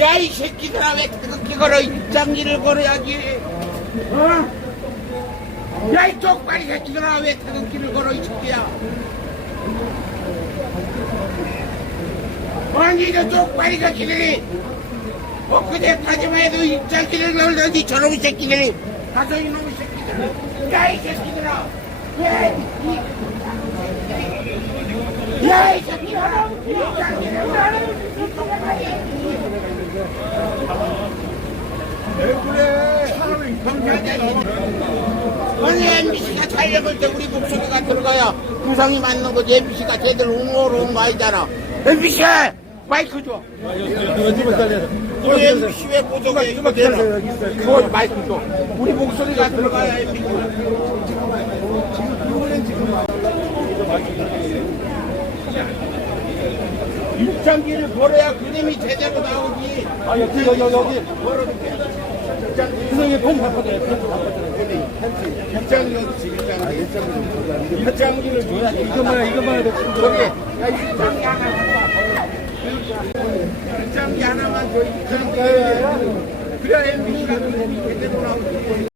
야, 이 새끼들아, 왜 그렇게 걸어? 입장기를 걸어야지. 어? 야, 이 쪽발이 새끼들아, 왜 태극기를 걸어, 이 새끼야? 아니, 저 쪽발이 새끼들이, 엊그제까지만 해도 입장기를 걸더니 저놈의 새끼들이, 가서 이놈의 새끼들, 야, 이 새끼들아, 야, 이, 야, 이 새끼들아, 입장기를 걸어, 아니 MBC가 촬영할 때 우리 목소리가 들어가야. 구성이 맞는 거지. MBC가 온거 아니잖아. MBC 마이크 줘. 우리 MBC 왜 보조개 이거 되나 그거 마이크 줘. 우리 목소리가 들어가야 MBC 입장기를 걸어야 그림이 제대로 나오지. 아, 여기, 여기, 여기. 구성이 펜 바꿔줘요. 펜 바꿔줘요. 입장기 어디 입장기 입장기를 줘야지 이것만, 이것만 해도 저기 야 입장기 하나 입장기 하나만 줘 입장기 그래야 MBC가 그림이 제대로 나오지